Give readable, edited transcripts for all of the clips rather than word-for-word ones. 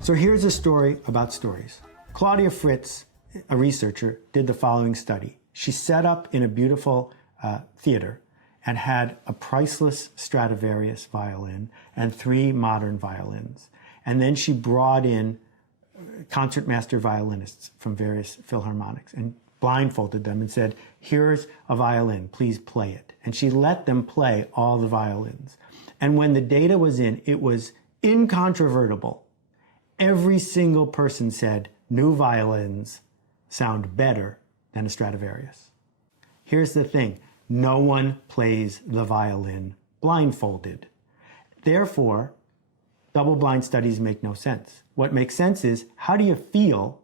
So here's a story about stories. Claudia Fritz, a researcher, did the following study. She set up in a beautiful theater and had a priceless Stradivarius violin and 3 modern violins. And then she brought in concertmaster violinists from various philharmonics and blindfolded them and said, here's a violin, please play it. And she let them play all the violins. And when the data was in, it was incontrovertible. Every single person said, new violins sound better than a Stradivarius. Here's the thing, no one plays the violin blindfolded. Therefore, double-blind studies make no sense. What makes sense is, how do you feel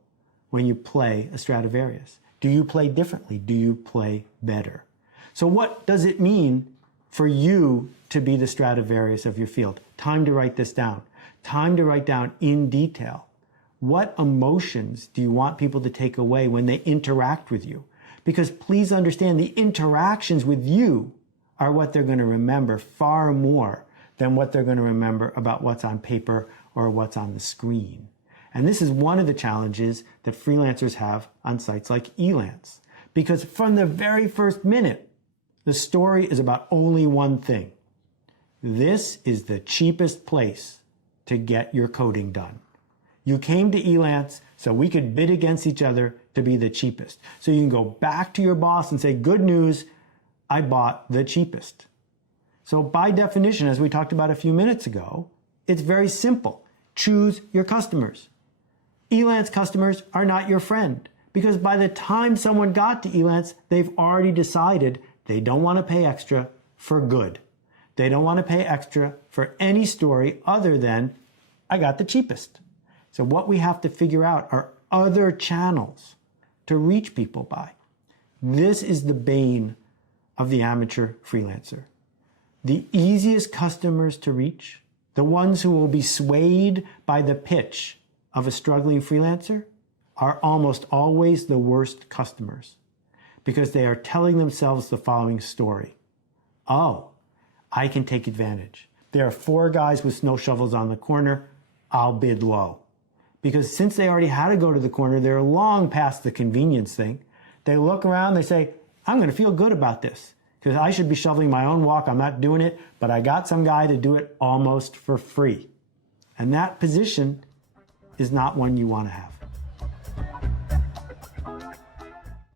when you play a Stradivarius? Do you play differently? Do you play better? So what does it mean for you to be the Stradivarius of your field? Time to write this down. Time to write down in detail. What emotions do you want people to take away when they interact with you? Because please understand, the interactions with you are what they're going to remember far more than what they're going to remember about what's on paper or what's on the screen. And this is one of the challenges that freelancers have on sites like Elance. Because from the very first minute, the story is about only one thing. This is the cheapest place to get your coding done. You came to Elance so we could bid against each other to be the cheapest. So you can go back to your boss and say, good news, I bought the cheapest. So by definition, as we talked about a few minutes ago, it's very simple. Choose your customers. Elance customers are not your friend, because by the time someone got to Elance, they've already decided they don't want to pay extra for good. They don't want to pay extra for any story other than, I got the cheapest. So what we have to figure out are other channels to reach people by. This is the bane of the amateur freelancer. The easiest customers to reach, the ones who will be swayed by the pitch of a struggling freelancer, are almost always the worst customers, because they are telling themselves the following story. Oh, I can take advantage. There are 4 guys with snow shovels on the corner. I'll bid low. Because since they already had to go to the corner, they're long past the convenience thing. They look around, they say, I'm going to feel good about this because I should be shoveling my own walk. I'm not doing it, but I got some guy to do it almost for free. And that position is not one you want to have.